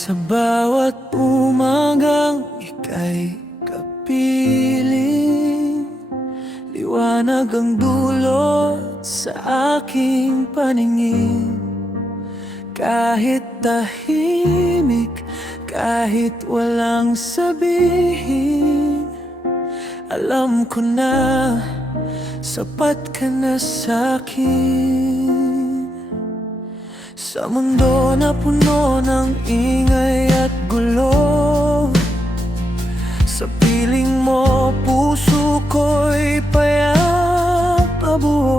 Sa bawat umagang ika'y kapiling, liwanag ang dulot sa aking paningin. Kahit tahimik, kahit walang sabihin, alam ko na sapat ka na sa'kin. Sa mundo na puno ng ingay at gulo, sa piling mo puso ko'y payak pabuo.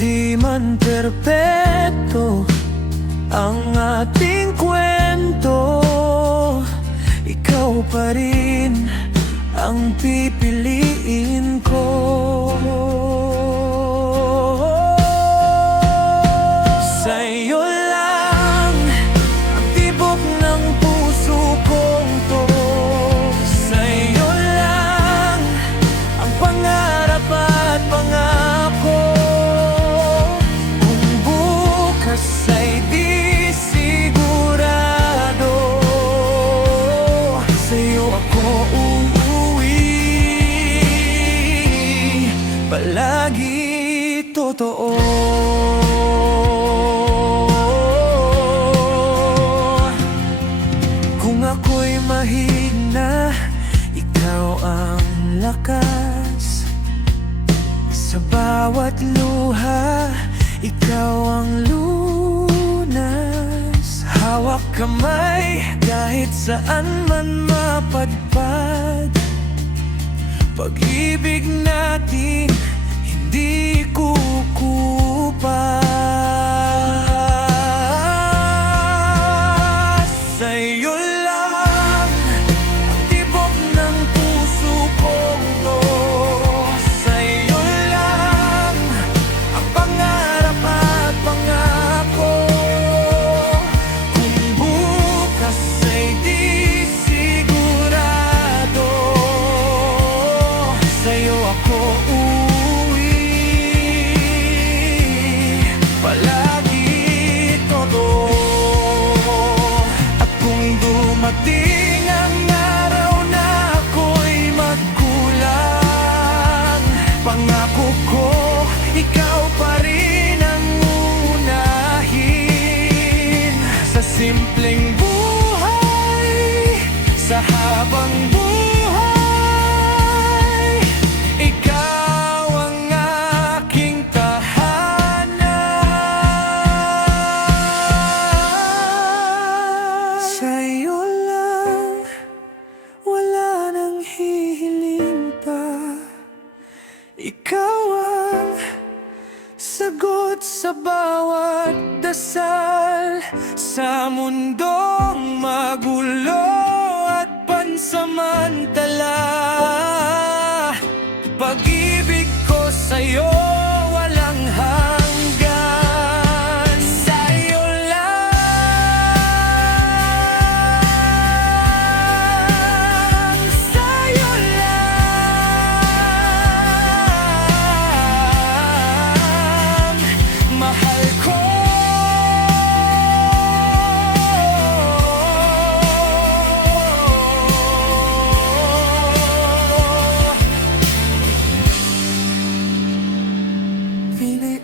Di man perpekto ang ating kwento, ikaw pa rin ang pipiliin ko. Sa'yo lang ang tibok ng puso kong to. Sa'yo lang ang pangarap at pangako. Kung bukas ay di sigurado, sa'yo ako uuwi. Palagi totoo. Kung ako'y mahina, ikaw ang lakas. Sa bawat luha, ikaw ang lunas. Hawak kamay kahit saan man mapadpad. Pag-ibig natin hindi kukupas. Sa'yo lang ang tibok ng puso kong to. Sa'yo lang ang pangarap at pangako. Kung bukas ay di sigurado, sa'yo ako uuwi. Palagi totoo. At kung dumating ang araw na ako'y magkulang, pangako ko, ikaw pa rin ang unahin. Sa simpleng buhay, sa habang buhay, ikaw ang aking tahanan. Sa'yo lang, wala nang hihiling pa. Ikaw ang sagot sa bawat dasal. Sa mundong magulo at pansamantala, pag-ibig ko sa'yo walang hanggan. Sa'yo lang, sa'yo lang, mahal ko. Pili